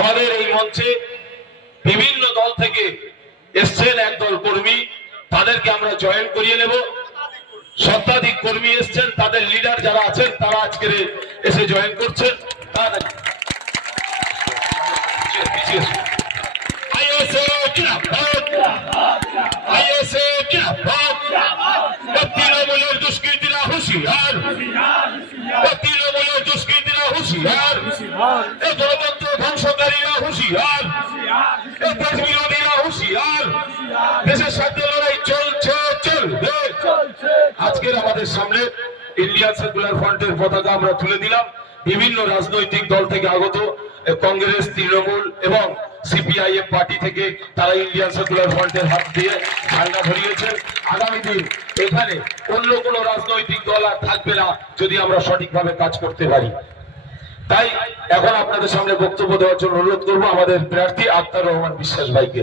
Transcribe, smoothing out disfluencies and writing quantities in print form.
আমাদের এই মঞ্চে বিভিন্ন দল থেকে এসছেন একদল কর্মী, তাদেরকে আমরা জয়েন করিয়ে নেব। শতাধিক কর্মী এসছেন, তাদের লিডার যারা আছেন তারা আজকে এসে জয়েন করছেন। তৃণমূলের দুষ্কৃতীরা হুঁশিয়ার, তৃণমূলের দুষ্কৃতীরা হুঁশিয়ার, গণতন্ত্র ধ্বংসকারীরা হুঁশিয়ার, দেশ বিরোধীরা হুঁশিয়ার। দেশের স্বার্থে লড়াই চলছে, চলবে। আজকের আমাদের সামনে ইন্ডিয়ান সেকুলার ফ্রন্টের পতাকা আমরা তুলে দিলাম। বিভিন্ন রাজনৈতিক দল থেকে আগত, কংগ্রেস, তৃণমূল এবং সিপিআইএম পার্টি থেকে তারা ইন্ডিয়ান সেকুলার ফ্রন্টের হাত দিয়ে ঝান্ডা ধরিয়েছেন। আগামী দিন এখানে অন্য কোনো রাজনৈতিক দল আর থাকবে না যদি আমরা সঠিকভাবে কাজ করতে পারি। তাই এখন আপনাদের সামনে বক্তব্য দেওয়ার জন্য অনুরোধ করবো আমাদের প্রার্থী আক্তার রহমান বিশ্বাস ভাইকে।